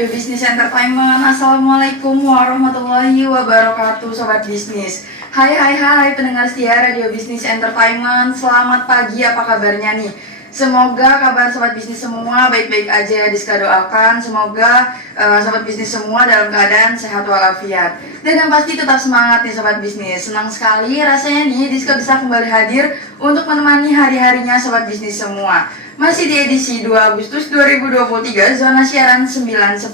Radio Bisnis Entertainment. Assalamualaikum warahmatullahi wabarakatuh, Sobat Bisnis. Hai pendengar setia Radio Bisnis Entertainment. Selamat pagi, apa kabarnya nih? Semoga kabar Sobat Bisnis semua baik-baik aja. Diska doakan semoga Sobat Bisnis semua dalam keadaan sehat walafiat. Dan yang pasti tetap semangat nih Sobat Bisnis. Senang sekali rasanya nih Diska bisa kembali hadir untuk menemani hari-harinya Sobat Bisnis semua. Masih di edisi 2 Agustus 2023, zona siaran 910.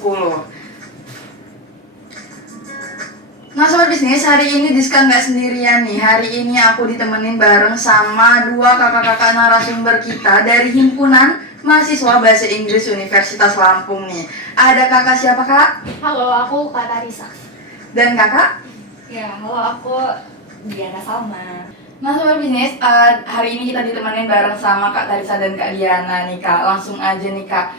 Nah Sobat Bisnis, hari ini Diska nggak sendirian nih. Hari ini aku ditemenin bareng sama dua kakak-kakak narasumber kita dari Himpunan Mahasiswa Bahasa Inggris Universitas Lampung nih. Ada kakak siapa kak? Halo, aku Kak Tarisa. Dan kakak? Ya, halo, aku Diana Salma. Nah Sobat Bisnis, hari ini kita ditemenin bareng sama Kak Tarisa dan Kak Diana nih Kak. Langsung aja nih Kak,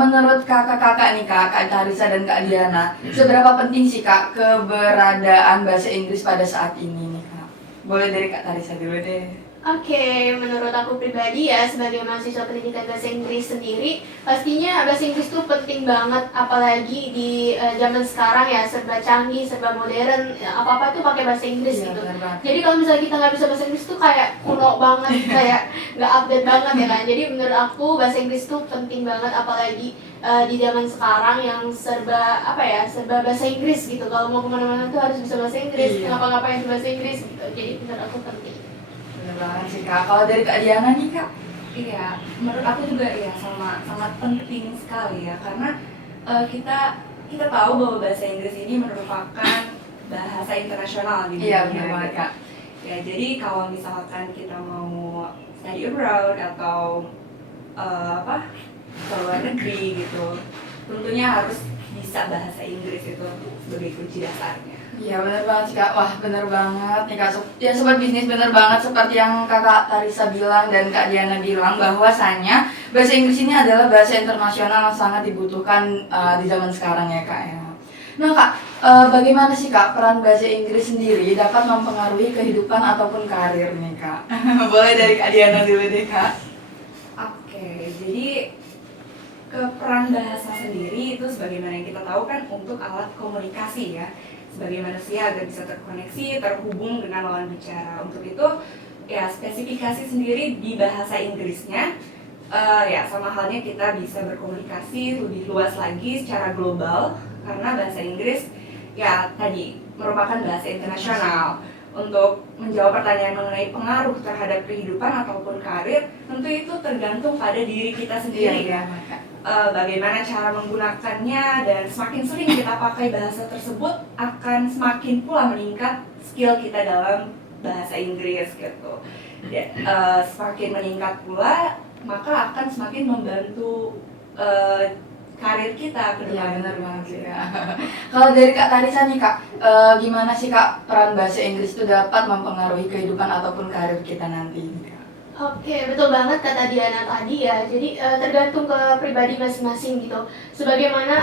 menurut kakak-kakak nih Kak Tarisa dan Kak Diana, seberapa penting sih Kak keberadaan bahasa Inggris pada saat ini nih Kak? Boleh dari Kak Tarisa dulu deh. Oke, menurut aku pribadi ya, sebagai mahasiswa pendidikan bahasa Inggris sendiri, pastinya bahasa Inggris itu penting banget, apalagi di zaman sekarang ya, serba canggih, serba modern, apa-apa tuh pakai bahasa Inggris Iya, gitu. benar banget. Jadi kalau misalnya kita nggak bisa bahasa Inggris tuh kayak kuno banget, kayak nggak update banget ya kan. Jadi menurut aku bahasa Inggris tuh penting banget, apalagi di zaman sekarang yang serba bahasa Inggris gitu. Kalau mau kemana-mana tuh harus bisa bahasa Inggris, Iya. ngapa-ngapain bahasa Inggris gitu. Jadi menurut aku penting. Benar banget sih Kak. Kalau dari Kak Diana nih Kak? Iya, menurut aku juga ya sangat penting sekali ya, karena kita tahu bahwa bahasa Inggris ini merupakan bahasa internasional di dunia. Iya benar banget Kak. Ya, jadi kalau misalkan kita mau study abroad atau ke luar negeri gitu, tentunya harus bisa bahasa Inggris itu sebagai kunci dasarnya. Iya benar banget sih Kak, wah benar banget nih Kak. Ya Sobat Bisnis, benar banget seperti yang Kakak Tarisa bilang dan Kak Diana bilang, bahwasanya bahasa Inggris ini adalah bahasa internasional yang sangat dibutuhkan di zaman sekarang ya Kak ya. Nah Kak, bagaimana sih Kak peran bahasa Inggris sendiri dapat mempengaruhi kehidupan ataupun karir nih Kak? Boleh dari Kak Diana dulu deh Kak. Oke, jadi peran bahasa sendiri itu sebagaimana yang kita tahu kan untuk alat komunikasi ya, sebagai manusia agar bisa terkoneksi, terhubung dengan lawan bicara. Untuk itu ya spesifikasi sendiri di bahasa Inggrisnya ya sama halnya kita bisa berkomunikasi lebih luas lagi secara global, karena bahasa Inggris ya tadi merupakan bahasa internasional. Untuk menjawab pertanyaan mengenai pengaruh terhadap kehidupan ataupun karir, tentu itu tergantung pada diri kita sendiri. Iya, Bagaimana cara menggunakannya, dan semakin sering kita pakai bahasa tersebut akan semakin pula meningkat skill kita dalam bahasa Inggris gitu. Semakin meningkat pula maka akan semakin membantu karir kita ke Iya depan. benar banget sih Kak. Kalau dari Kak Tarisa nih Kak, gimana sih Kak peran bahasa Inggris itu dapat mempengaruhi kehidupan ataupun karir kita nanti Kak? Oke, betul banget kata Diana tadi ya. Jadi tergantung ke pribadi masing-masing gitu. Sebagaimana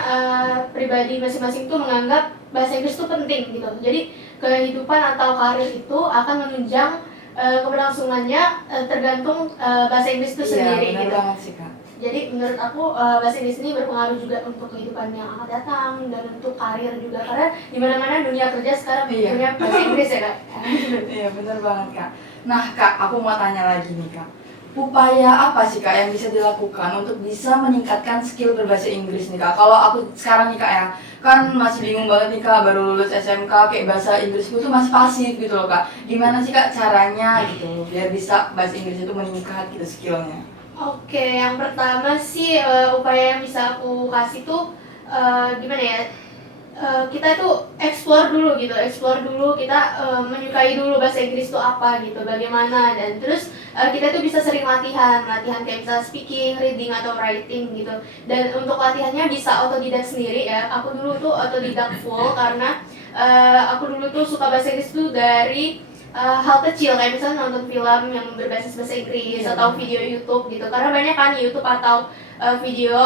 pribadi masing-masing itu menganggap bahasa Inggris itu penting gitu. Jadi kehidupan atau karir itu akan menunjang keberlangsungannya tergantung bahasa Inggris itu sendiri Iya benar gitu. banget sih Kak. Jadi menurut aku bahasa Inggris ini berpengaruh juga untuk kehidupan yang akan datang dan untuk karir juga, karena di mana-mana dunia kerja sekarang Iya. punya bahasa Inggris ya Kak. Iya benar banget Kak. Nah Kak, aku mau tanya lagi nih Kak. Upaya apa sih Kak yang bisa dilakukan untuk bisa meningkatkan skill berbahasa Inggris nih Kak? Kalau aku sekarang nih Kak ya, kan masih bingung banget nih Kak, baru lulus SMK, kayak bahasa Inggrisku tuh masih pasif gitu loh Kak. Gimana sih Kak caranya gitu biar bisa bahasa Inggris itu meningkat gitu skillnya? Oke, yang pertama sih upaya yang bisa aku kasih tuh gimana ya? Kita tuh explore dulu kita menyukai dulu bahasa Inggris itu apa gitu, bagaimana, dan terus kita tuh bisa sering latihan kayak misalnya speaking, reading atau writing gitu. Dan untuk latihannya bisa otodidak sendiri ya. Aku dulu tuh otodidak full karena aku dulu tuh suka bahasa Inggris tuh dari hal kecil, kayak misalnya nonton film yang berbasis bahasa Inggris atau video YouTube gitu, karena banyak kan YouTube atau video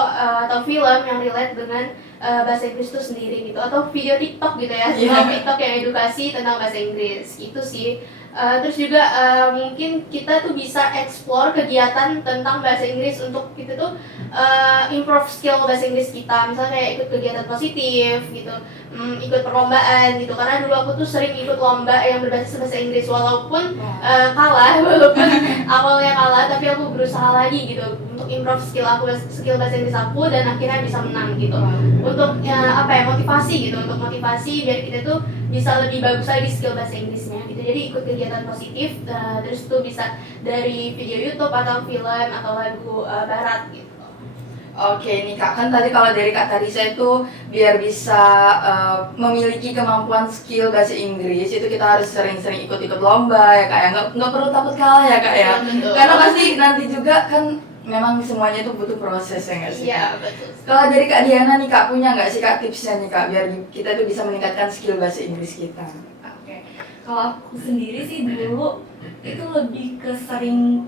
atau film yang relate dengan bahasa Inggris itu sendiri gitu, atau video TikTok gitu ya, semua TikTok yang edukasi tentang bahasa Inggris. Itu sih Terus juga mungkin kita tuh bisa explore kegiatan tentang bahasa Inggris untuk kita tuh improve skill bahasa Inggris kita. Misalnya kayak ikut kegiatan positif gitu, ikut perlombaan gitu. Karena dulu aku tuh sering ikut lomba yang berbasis bahasa Inggris, walaupun kalah, walaupun awalnya kalah, tapi aku berusaha lagi gitu untuk improve skill bahasa Inggris aku, dan akhirnya bisa menang gitu. Untuk motivasi gitu, untuk motivasi biar kita tuh bisa lebih bagus lagi skill bahasa Inggrisnya gitu. Jadi ikut kegiatan positif, terus tuh bisa dari video YouTube atau film atau lagu barat gitu. Oke nih Kak, kan tadi kalau dari Kak Tarisa itu biar bisa memiliki kemampuan skill bahasa Inggris itu kita harus sering-sering ikut-ikut lomba ya Kak ya, nggak perlu takut kalah ya Kak ya. Betul. Karena pasti nanti juga kan memang semuanya itu butuh proses ya nggak sih? Iya, betul. Kalau dari Kak Diana nih Kak, punya nggak sih Kak tipsnya nih Kak biar kita tuh bisa meningkatkan skill bahasa Inggris kita? Oke, kalau aku sendiri sih dulu itu lebih ke sering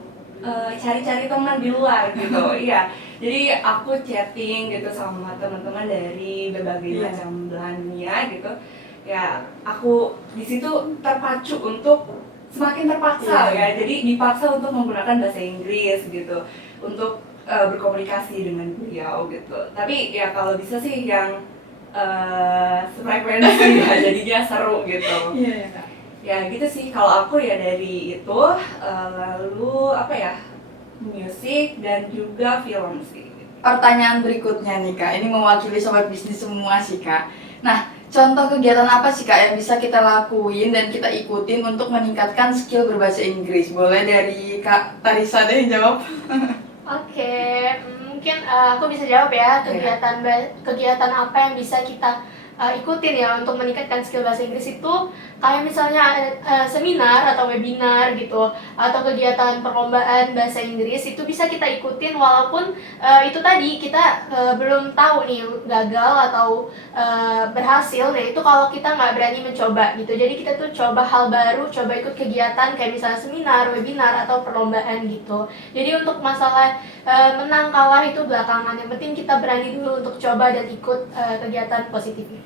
cari-cari teman di luar gitu. Iya, jadi aku chatting gitu sama teman-teman dari berbagai macam belahan dunia gitu. Ya, aku di situ terpacu untuk semakin terpaksa ya. Jadi dipaksa untuk menggunakan bahasa Inggris gitu untuk berkomunikasi dengan beliau gitu. Tapi ya kalau bisa sih yang sefrekuensi ya, jadinya seru gitu. Iya ya Kak. Ya gitu sih kalau aku ya dari itu, lalu apa ya, musik dan juga film sih. Pertanyaan berikutnya nih Kak, ini mewakili sobat bisnis semua sih Kak. Nah, contoh kegiatan apa sih Kak yang bisa kita lakuin dan kita ikutin untuk meningkatkan skill berbahasa Inggris? Boleh dari Kak Tarisa deh yang jawab. Oke, mungkin aku bisa jawab ya, kegiatan apa yang bisa kita ikutin ya untuk meningkatkan skill bahasa Inggris itu kayak misalnya seminar atau webinar gitu, atau kegiatan perlombaan bahasa Inggris itu bisa kita ikutin walaupun itu tadi kita belum tahu nih gagal atau berhasil. Nah itu kalau kita nggak berani mencoba gitu. Jadi kita tuh coba hal baru, coba ikut kegiatan kayak misalnya seminar, webinar atau perlombaan gitu. Jadi untuk masalah menang kalah itu belakangan, yang penting kita berani dulu untuk coba dan ikut kegiatan positif itu.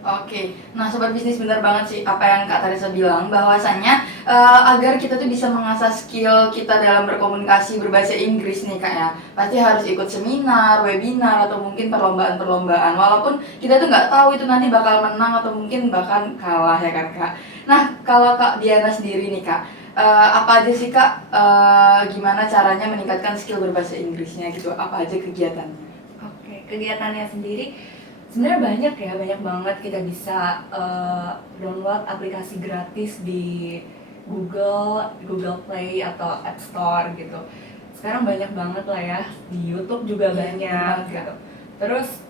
Oke, nah sobat bisnis benar banget sih apa yang Kak Tarisa bilang, bahwasannya agar kita tuh bisa mengasah skill kita dalam berkomunikasi berbahasa Inggris nih Kak ya, pasti harus ikut seminar, webinar atau mungkin perlombaan-perlombaan, walaupun kita tuh nggak tahu itu nanti bakal menang atau mungkin bahkan kalah ya kan Kak. Nah kalau Kak Diana sendiri nih Kak, apa aja sih Kak, gimana caranya meningkatkan skill berbahasa Inggrisnya gitu, apa aja kegiatannya? Oke, kegiatannya sendiri sebenarnya banyak banget. Kita bisa download aplikasi gratis di Google Play atau App Store gitu. Sekarang banyak banget lah ya, di YouTube juga banyak gitu. Terus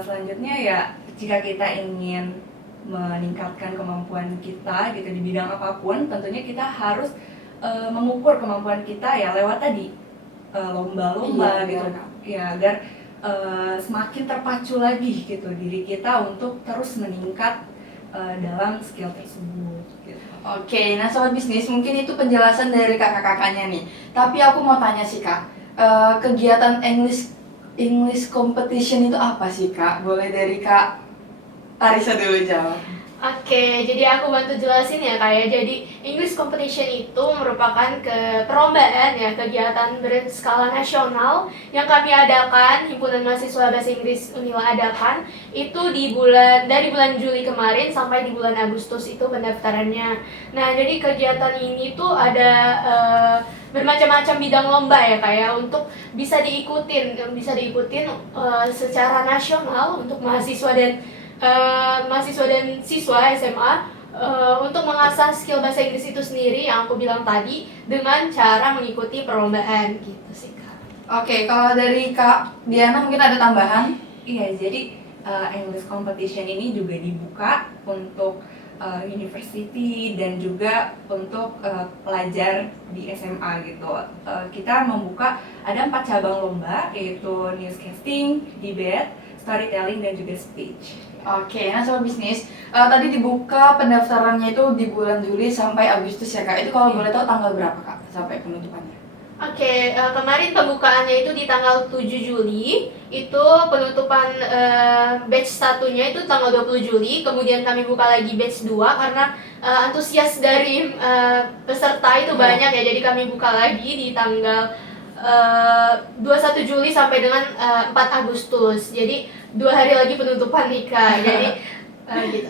selanjutnya ya, jika kita ingin meningkatkan kemampuan kita gitu di bidang apapun, tentunya kita harus mengukur kemampuan kita ya lewat tadi lomba-lomba gitu ya, agar semakin terpacu lagi gitu diri kita untuk terus meningkat dalam skill tersebut gitu. Oke, nah sobat bisnis mungkin itu penjelasan dari kakak-kakaknya nih. Tapi aku mau tanya sih Kak, kegiatan English competition itu apa sih Kak? Boleh dari Kak Tarisa dulu jawab. Oke, jadi aku bantu jelasin ya Kak ya. Jadi English Competition itu merupakan perlombaan ya, kegiatan berskala nasional yang kami adakan, Himpunan Mahasiswa Bahasa Inggris Unila adakan itu dari bulan Juli kemarin sampai di bulan Agustus itu pendaftarannya. Nah, jadi kegiatan ini tuh ada bermacam-macam bidang lomba ya Kak ya, untuk bisa diikutin secara nasional untuk mahasiswa dan siswa SMA untuk mengasah skill bahasa Inggris itu sendiri yang aku bilang tadi dengan cara mengikuti perlombaan gitu sih Kak. Oke, kalau dari Kak Diana mungkin ada tambahan? Iya, jadi English competition ini juga dibuka untuk university dan juga untuk pelajar di SMA gitu. Kita membuka ada 4 cabang lomba, yaitu newscasting, debate, storytelling, dan juga speech. Oke, nah sobat bisnis, tadi dibuka pendaftarannya itu di bulan Juli sampai Agustus ya Kak. Itu kalau boleh tahu tanggal berapa Kak sampai penutupannya? Oke, kemarin pembukaannya itu di tanggal 7 Juli, itu penutupan batch satunya itu tanggal 20 Juli, kemudian kami buka lagi batch 2 karena antusias dari peserta itu banyak ya, jadi kami buka lagi di tanggal 21 Juli sampai dengan 4 Agustus, jadi 2 hari lagi penutupan nikah, jadi gitu.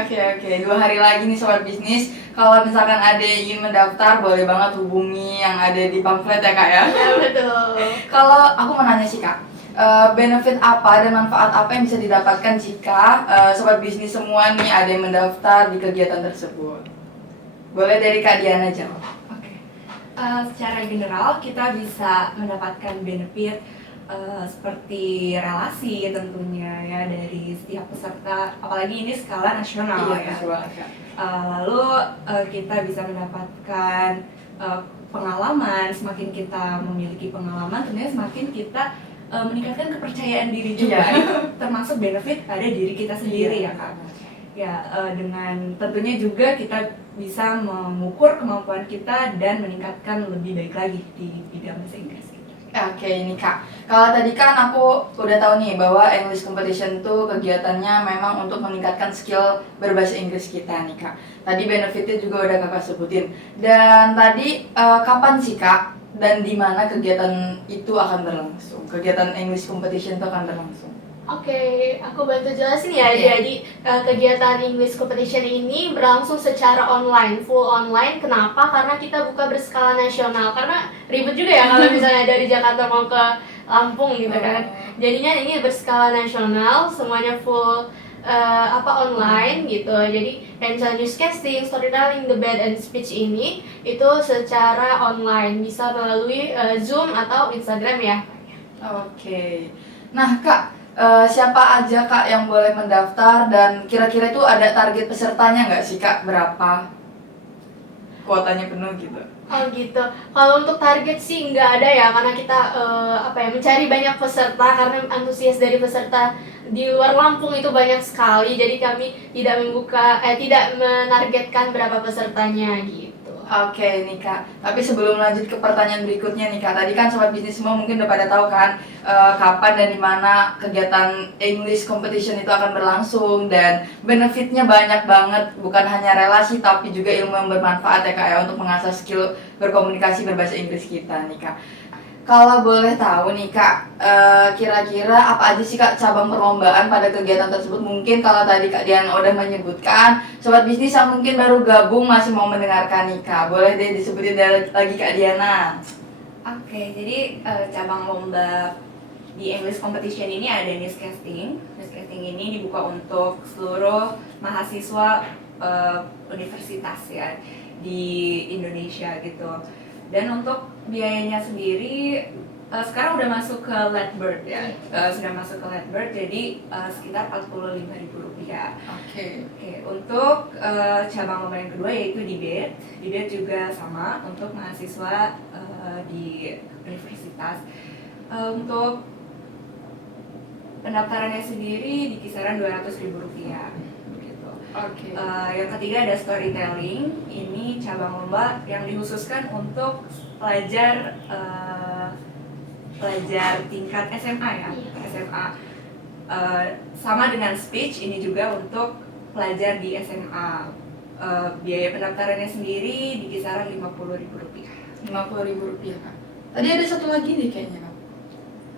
Oke, 2 hari lagi nih sobat bisnis. Kalau misalkan ada yang ingin mendaftar, boleh banget hubungi yang ada di pamflet ya kak ya. Ya betul. Kalau aku mau nanya sih kak, benefit apa dan manfaat apa yang bisa didapatkan jika sobat bisnis semua nih ada yang mendaftar di kegiatan tersebut? Boleh dari Kak Diana jawab. Oke. Secara general kita bisa mendapatkan benefit seperti relasi tentunya ya dari setiap peserta, apalagi ini skala nasional ya. Lalu kita bisa mendapatkan pengalaman, semakin kita memiliki pengalaman tentunya semakin kita meningkatkan kepercayaan diri juga. Itu termasuk benefit pada diri kita sendiri ya kak. Ya, dengan tentunya juga kita bisa mengukur kemampuan kita dan meningkatkan lebih baik lagi di bidang bahasa Inggris. Oke, ini kak. Kalau tadi kan aku udah tahu nih bahwa English Competition tuh kegiatannya memang untuk meningkatkan skill berbahasa Inggris kita nih kak. Tadi benefitnya juga udah kakak sebutin. Dan tadi kapan sih kak dan di mana kegiatan itu akan berlangsung? Kegiatan English Competition itu akan berlangsung. Oke, aku bantu jelasin ya. Iya. Jadi kegiatan English Competition ini berlangsung secara online, full online. Kenapa? Karena kita buka berskala nasional. Karena ribet juga ya kalau misalnya dari Jakarta mau ke Lampung gitu kan. Jadinya ini berskala nasional, semuanya full online gitu. Jadi kayak misalnya newscasting, storytelling, debate, and speech ini itu secara online, bisa melalui Zoom atau Instagram ya. Oke. Nah kak, siapa aja kak yang boleh mendaftar dan kira-kira itu ada target pesertanya nggak sih kak? Berapa kuotanya penuh gitu? Oh gitu. Kalau untuk target sih nggak ada ya, karena kita mencari banyak peserta karena antusias dari peserta di luar Lampung itu banyak sekali. Jadi kami tidak menargetkan berapa pesertanya gitu. Oke nih kak, tapi sebelum lanjut ke pertanyaan berikutnya nih kak, tadi kan sobat bisnis semua mungkin udah pada tahu kan kapan dan di mana kegiatan English Competition itu akan berlangsung dan benefitnya banyak banget, bukan hanya relasi tapi juga ilmu yang bermanfaat ya kak ya untuk mengasah skill berkomunikasi berbahasa Inggris kita nih kak. Kalau boleh tahu nih kak, kira-kira apa aja sih kak cabang perlombaan pada kegiatan tersebut? Mungkin kalau tadi Kak Diana udah menyebutkan, sobat bisnis yang mungkin baru gabung masih mau mendengarkan nih kak, boleh deh disebutin lagi Kak Diana. Oke, jadi cabang lomba di English Competition ini ada newscasting. Newscasting ini dibuka untuk seluruh mahasiswa universitas ya di Indonesia gitu. Dan untuk biayanya sendiri sekarang udah masuk ke Ladbird ya, sudah masuk ke Ladbird, jadi sekitar Rp45.000. Oke. Untuk cabang lomba yang kedua yaitu debate. Debate juga sama untuk mahasiswa di universitas. Untuk pendaftarannya sendiri di kisaran Rp200.000. Oke. Yang ketiga ada storytelling. Ini cabang lomba yang dikhususkan untuk pelajar tingkat SMA ya, SMA. Sama dengan speech, ini juga untuk pelajar di SMA. Biaya pendaftarannya sendiri di kisaran Rp50.000. Rp50.000 kak. Tadi ada satu lagi nih kayaknya kak.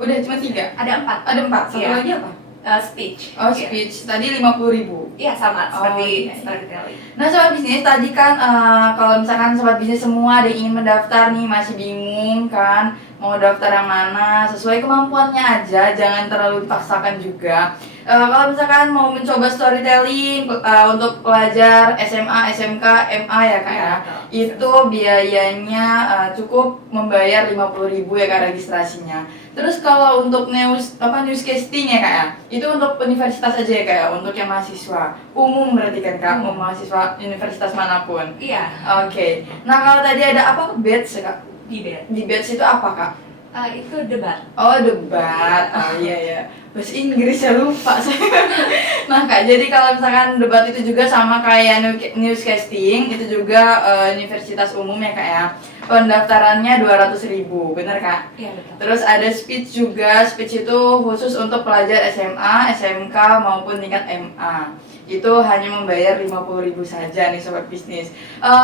Udah cuma 3? Ada 4. Ada 4. Satu Iya. lagi apa? Speech. Oh speech. Tadi Rp50.000. Iya sama seperti Oke. storytelling. Nah sobat bisnis tadi kan kalau misalkan sobat bisnis semua ada yang ingin mendaftar nih masih bingung kan mau daftar yang mana, sesuai kemampuannya aja, jangan terlalu dipaksakan juga. Kalau misalkan mau mencoba storytelling untuk pelajar SMA, SMK, MA ya kak ya, itu biayanya cukup membayar Rp50.000 ya kak registrasinya. Terus kalau untuk newscasting ya kak ya, itu untuk universitas aja ya kak ya, untuk yang mahasiswa umum berarti kan kak, mau mahasiswa universitas manapun. Iya, Oke. Nah kalau tadi ada apa batch ya kak? debate. Di batch itu apa kak? Itu debat. Oh debat, oh iya ya, bahasa Inggris ya lupa saya. Nah kak, jadi kalau misalkan debat itu juga sama kayak newscasting, itu juga universitas umum ya kak ya. pendaftarannya 200.000, bener Kak? Iya betul. Terus ada speech juga, speech itu khusus untuk pelajar SMA, SMK maupun tingkat MA. Itu hanya membayar 50.000 saja nih Sobat Bisnis.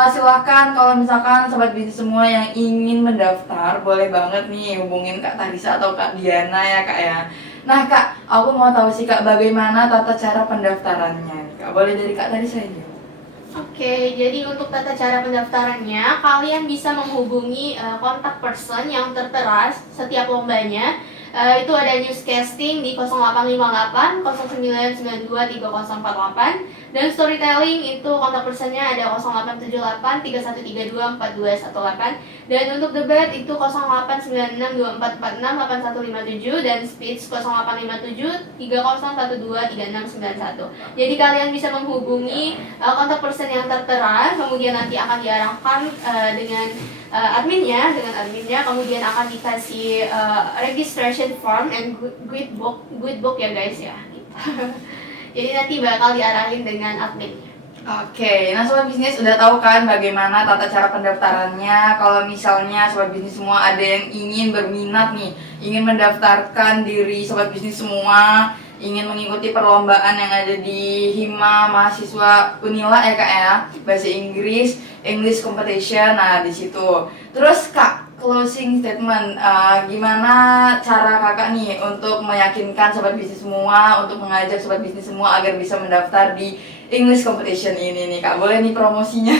Silahkan kalau misalkan Sobat Bisnis semua yang ingin mendaftar, boleh banget nih hubungin Kak Tarisa atau Kak Diana ya Kak ya. Nah Kak, aku mau tahu sih Kak bagaimana tata cara pendaftarannya. Kak, boleh dari Kak Tarisa aja. Oke, jadi untuk tata cara pendaftarannya, kalian bisa menghubungi kontak person yang tertera setiap lombanya. Itu ada newscasting di 0858 0992 3048, dan storytelling itu kontak personnya ada 0878 3132 4218, dan untuk debat itu 0896 2446 8157, dan speech 0857 3012 3691. Jadi kalian bisa menghubungi kontak person yang tertera, kemudian nanti akan diarahkan dengan adminnya, kemudian akan dikasih registration form and guide book ya guys ya. Gitu. Jadi nanti bakal diarahin dengan adminnya. Oke, nah Sobat Bisnis udah tahu kan bagaimana tata cara pendaftarannya. Kalau misalnya Sobat Bisnis semua ada yang ingin berminat nih, ingin mendaftarkan diri Sobat Bisnis semua, ingin mengikuti perlombaan yang ada di Hima mahasiswa Unila ya Kak ya, bahasa Inggris, English Competition, nah di situ. Terus Kak, closing statement, gimana cara Kakak nih untuk meyakinkan Sobat Bisnis semua, untuk mengajak Sobat Bisnis semua agar bisa mendaftar di English Competition ini nih Kak, boleh nih promosinya?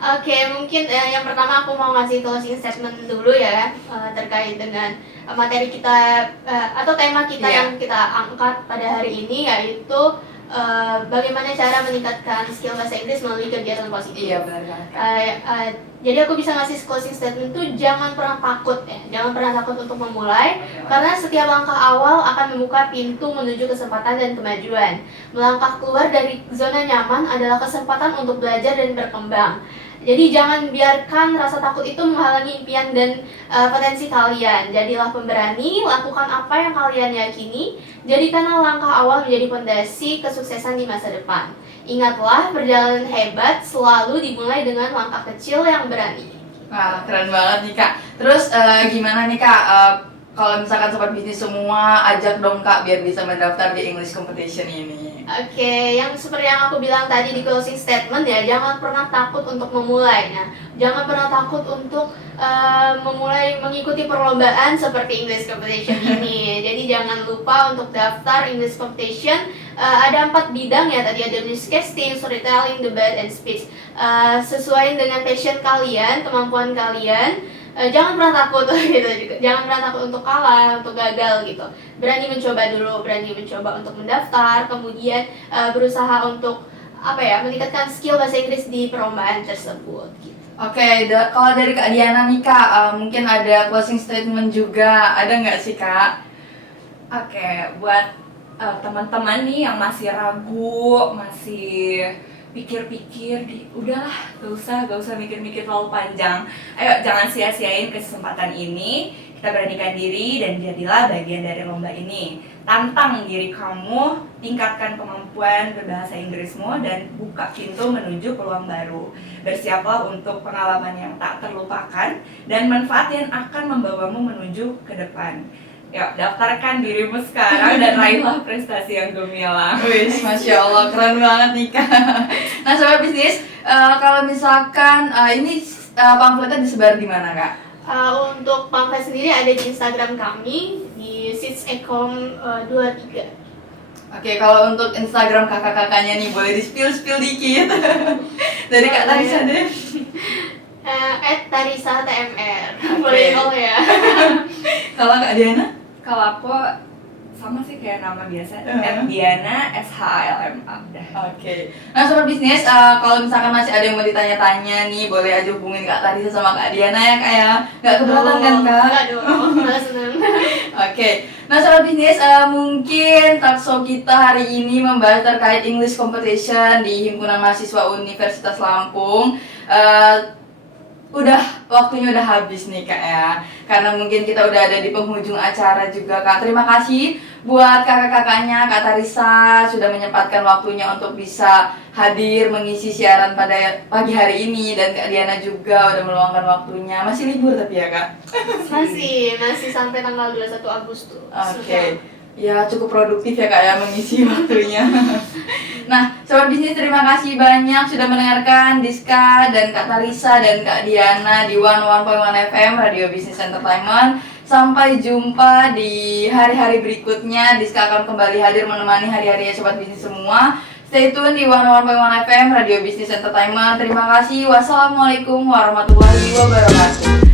Oke, mungkin yang pertama aku mau ngasih closing statement dulu ya terkait dengan materi kita atau tema kita yang kita angkat pada hari ini, yaitu bagaimana cara meningkatkan skill bahasa Inggris melalui kegiatan positif. Iya benar banget. Jadi aku bisa ngasih closing statement tuh jangan pernah takut ya, jangan pernah takut untuk memulai, karena setiap langkah awal akan membuka pintu menuju kesempatan dan kemajuan. Melangkah keluar dari zona nyaman adalah kesempatan untuk belajar dan berkembang. Jadi jangan biarkan rasa takut itu menghalangi impian dan potensi kalian. Jadilah pemberani, lakukan apa yang kalian yakini, jadikanlah langkah awal menjadi fondasi kesuksesan di masa depan. Ingatlah, perjalanan hebat selalu dimulai dengan langkah kecil yang berani. Wah, keren banget nih Kak. Terus gimana nih Kak, kalau misalkan Sobat Bisnis semua, ajak dong Kak biar bisa mendaftar di English Competition ini. Oke, yang seperti yang aku bilang tadi di closing statement ya, jangan pernah takut untuk memulai. Nah, jangan pernah takut untuk memulai mengikuti perlombaan seperti English Competition ini. Jadi jangan lupa untuk daftar English Competition. Ada 4 bidang ya, tadi ada newscasting, storytelling, debate, and speech. Sesuai dengan passion kalian, kemampuan kalian. Jangan pernah takut gitu juga. Jangan pernah takut untuk kalah, untuk gagal gitu. Berani mencoba dulu, berani mencoba untuk mendaftar, kemudian berusaha untuk meningkatkan skill bahasa Inggris di perlombaan tersebut gitu. Oke, kalau dari Kak Diana nih Kak, mungkin ada closing statement juga, ada nggak sih Kak? Oke, buat teman-teman nih yang masih ragu, masih pikir-pikir, udahlah, gak usah mikir-mikir terlalu panjang. Ayo, jangan sia-siain kesempatan ini. Kita beranikan diri dan jadilah bagian dari lomba ini. Tantang diri kamu, tingkatkan kemampuan berbahasa Inggrismu, dan buka pintu menuju peluang baru. Bersiaplah untuk pengalaman yang tak terlupakan dan manfaat yang akan membawamu menuju ke depan. Yuk, daftarkan dirimu sekarang dan raihlah prestasi yang gemilang. Wih, Masya Allah, keren banget nih Kak. Nah Sobat Bisnis, kalau misalkan ini pamfletnya disebar di mana Kak? Untuk pamflet sendiri ada di Instagram kami di sitsecom 23. Oke, kalau untuk Instagram kakak-kakaknya nih boleh di-spill dikit. Dari Kak Tarisa deh. @tarisa_tmr. Boleh follow ya. Kalau Kak Diana? Kalau aku sama sih kayak nama biasa, Diana SHLMA. Oke. Nah Sobat Bisnis, kalau misalkan masih ada yang mau ditanya-tanya nih, boleh aja hubungin Kak Tarisa sama Kak Diana ya Kak ya. Nggak keberatan kan Kak? Nggak dong, malah seneng. Oke. Nah Sobat Bisnis, mungkin talkshow kita hari ini membahas terkait English Competition di Himpunan Mahasiswa Universitas Lampung. udah waktunya udah habis nih Kak ya. Karena mungkin kita udah ada di penghujung acara juga Kak. Terima kasih buat kakak-kakaknya, Kak Tarisa sudah menyempatkan waktunya untuk bisa hadir mengisi siaran pada pagi hari ini, dan Kak Diana juga udah meluangkan waktunya. Masih libur tapi ya Kak? Masih sampai tanggal 21 Agustus. Oke. Ya cukup produktif ya Kak ya mengisi waktunya. Nah, Sobat Bisnis terima kasih banyak sudah mendengarkan Diska dan Kak Tarisa dan Kak Diana di 101.1 FM Radio Business Entertainment. Sampai jumpa di hari-hari berikutnya. Diska akan kembali hadir menemani hari-harinya Sobat Bisnis semua. Stay tune di 101.1 FM Radio Business Entertainment. Terima kasih. Wassalamualaikum warahmatullahi wabarakatuh.